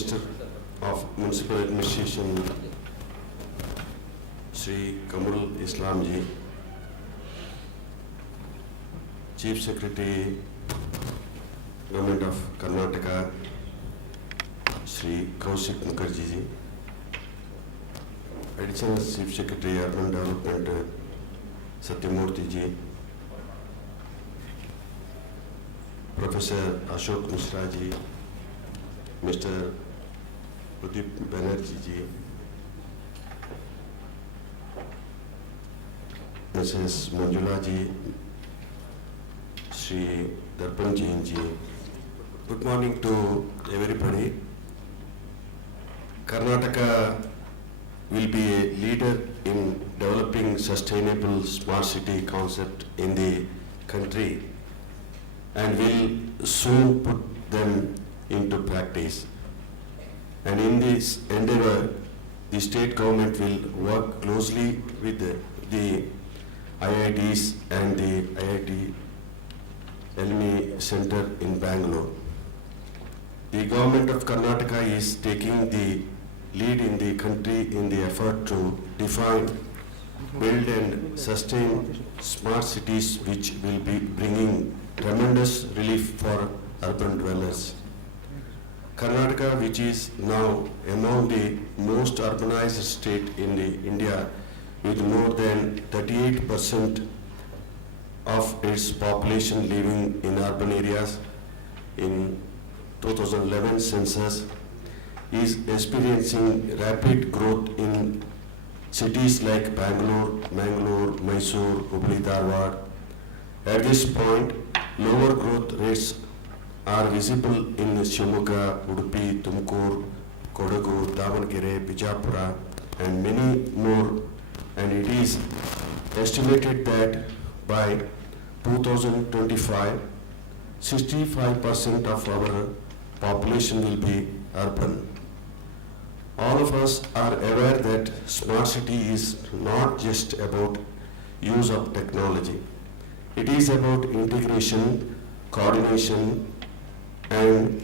Minister of Municipal Administration, Sri Kamul Islam Ji, Chief Secretary, Government of Karnataka, Sri Kaushik Mukherjee Ji, Additional Chief Secretary, Urban Development, Satyamurthy Ji, Professor Ashok Mishra Ji, Mr. Pradeep Banerjee Ji, Mrs. Manjula Ji, Sri Darpan Jain Ji. Good morning to everybody. Karnataka will be a leader in developing sustainable smart city concept in the country and will soon put them into practice. And in this endeavor, the state government will work closely with the IITs and the IIT Elmi Center in Bangalore. The government of Karnataka is taking the lead in the country in the effort to define, build and sustain smart cities which will be bringing tremendous relief for urban dwellers. Karnataka, which is now among the most urbanized state in India, with more than 38% of its population living in urban areas in 2011 census, is experiencing rapid growth in cities like Bangalore, Mangalore, Mysore, Hubli, Dharwad. At this point, lower growth rates are visible in Shimoga, Udupi, Tumkur, Kodagu, Davangere, Bijapura, and many more. And it is estimated that by 2025, 65% of our population will be urban. All of us are aware that smart city is not just about use of technology. It is about integration, coordination, and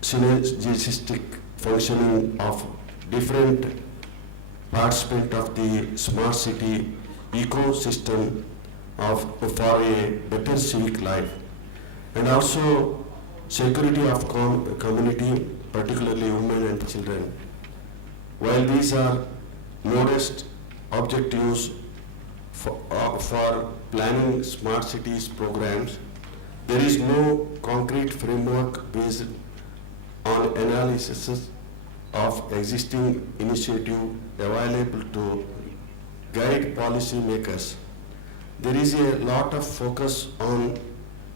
synergistic functioning of different participants of the smart city ecosystem for a better civic life, and also security of community, particularly women and children. While these are modest objectives for planning smart cities programs, there is no concrete framework based on analysis of existing initiative available to guide policy makers. There is a lot of focus on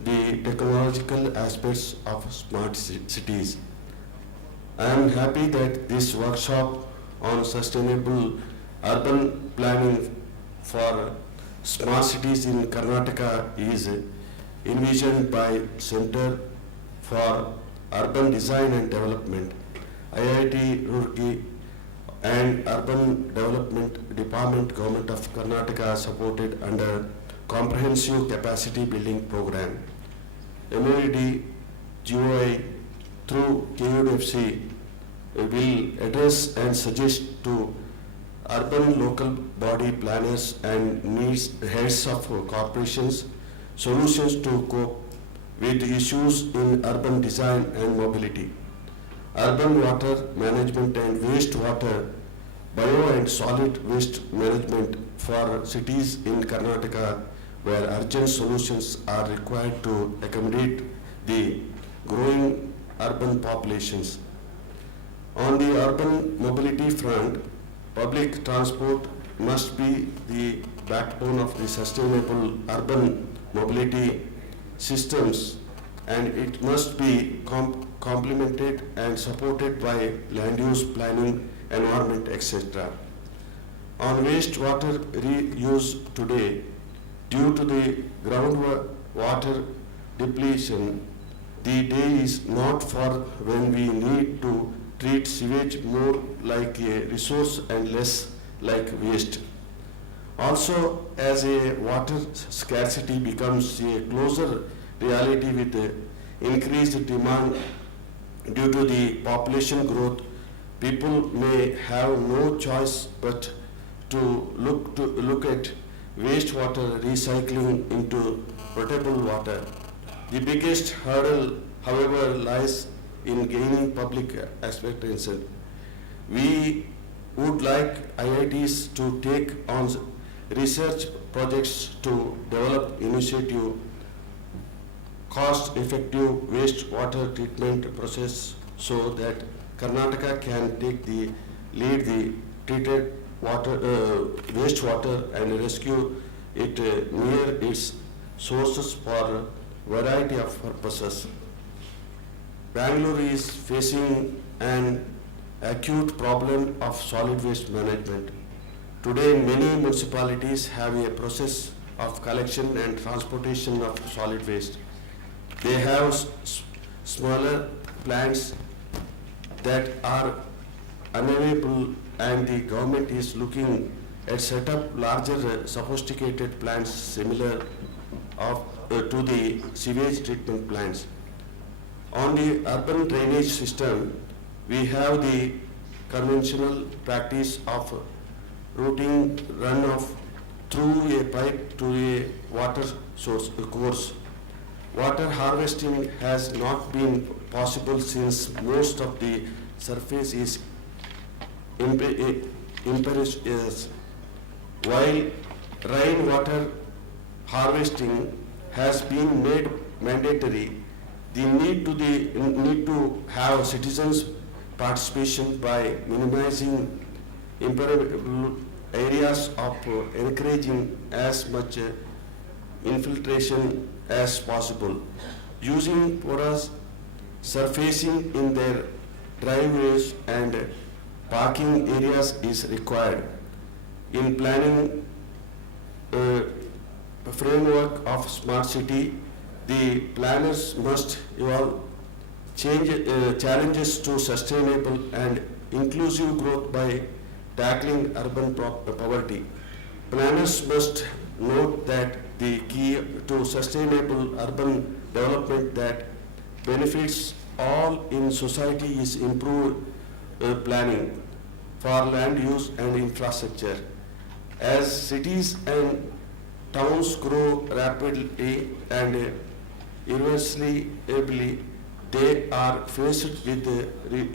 the technological aspects of smart cities. I am happy that this workshop on sustainable urban planning for smart cities in Karnataka is envisioned by Center for Urban Design and Development, IIT Roorkee, and Urban Development Department, Government of Karnataka, supported under Comprehensive Capacity Building Program. MOED, GOI through KUDFC will address and suggest to urban local body planners and needs heads of corporations solutions to cope with issues in urban design and mobility, urban water management and wastewater, bio and solid waste management for cities in Karnataka where urgent solutions are required to accommodate the growing urban populations. On the urban mobility front, public transport must be the backbone of the sustainable urban mobility systems, and it must be complemented and supported by land use planning, environment, etc. On wastewater reuse today, due to the groundwater depletion, the day is not far when we need to treat sewage more like a resource and less like waste. Also, as a water scarcity becomes a closer reality with the increased demand Due to the population growth, people may have no choice but to look at wastewater recycling into potable water. The biggest hurdle, however, lies in gaining public acceptance. We would like IITs to take on research projects to develop initiative cost-effective wastewater treatment process so that Karnataka can take the lead the treated wastewater and rescue it near its sources for a variety of purposes. Bangalore is facing an acute problem of solid waste management. Today, many municipalities have a process of collection and transportation of solid waste. They have smaller plants that are unavailable, and the government is looking at set up larger sophisticated plants similar to the sewage treatment plants. On the urban drainage system, we have the conventional practice of routing runoff through a pipe to a water source course. Water harvesting has not been possible since most of the surface is impervious. While rainwater harvesting has been made mandatory, the need to have citizens' participation by minimizing impermeable areas of encouraging as much infiltration as possible. Using porous surfacing in their driveways and parking areas is required. In planning framework of smart city, the planners must evolve challenges to sustainable and inclusive growth by tackling urban poverty. Planners must note that the key to sustainable urban development that benefits all in society is improved planning for land use and infrastructure. As cities and towns grow rapidly and irreversibly, they are faced with the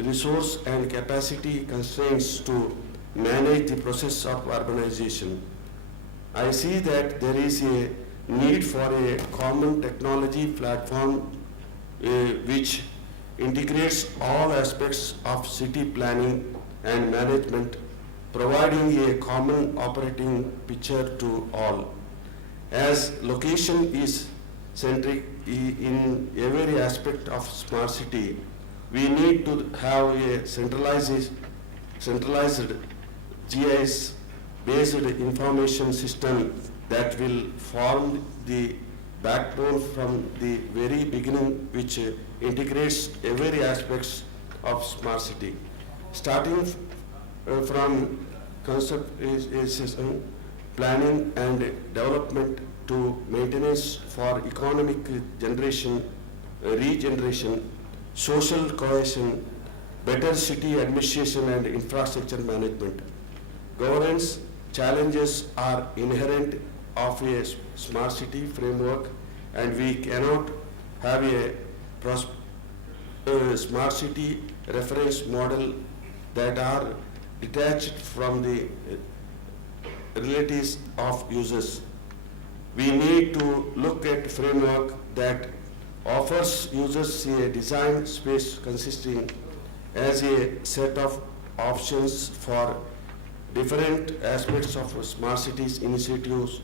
resource and capacity constraints to manage the process of urbanization. I see that there is a need for a common technology platform which integrates all aspects of city planning and management, providing a common operating picture to all. As location is centric in every aspect of smart city, we need to have a centralized GIS-based information system that will form the backbone from the very beginning, which integrates every aspects of smart city, starting from conceptualization, planning and development to maintenance for economic generation, regeneration, social cohesion, better city administration and infrastructure management. Governance challenges are inherent of a smart city framework, and we cannot have a smart city reference model that are detached from the realities of users. We need to look at framework that offers users a design space consisting as a set of options for different aspects of smart cities initiatives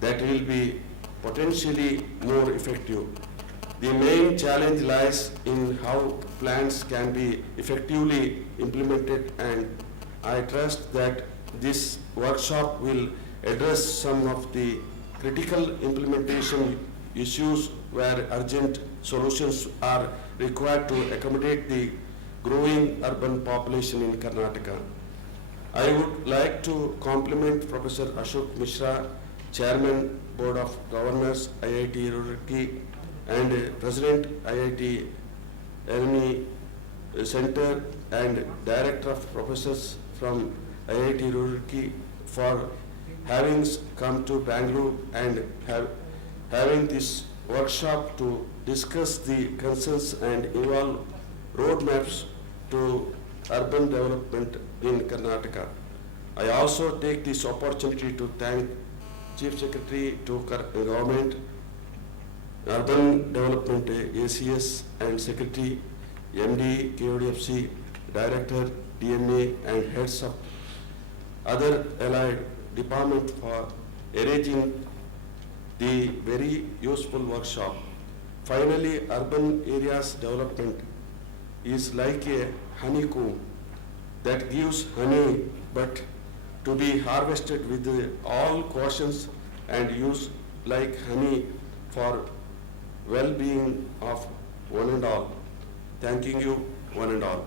that will be potentially more effective. The main challenge lies in how plans can be effectively implemented, and I trust that this workshop will address some of the critical implementation issues where urgent solutions are required to accommodate the growing urban population in Karnataka. I would like to compliment Professor Ashok Mishra, Chairman, Board of Governors, IIT Roorkee, and President, IIT Alumni Center and Director of Professors from IIT Roorkee for having come to Bangalore and having this workshop to discuss the concerns and evolve roadmaps to urban development in Karnataka. I also take this opportunity to thank Chief Secretary to Government, Urban Development ACS and Secretary, MD, KODFC, Director, DMA and heads of other allied department for arranging the very useful workshop. Finally, urban areas development is like a honeycomb that gives honey but to be harvested with all cautions and used like honey for well-being of one and all. Thanking you, one and all.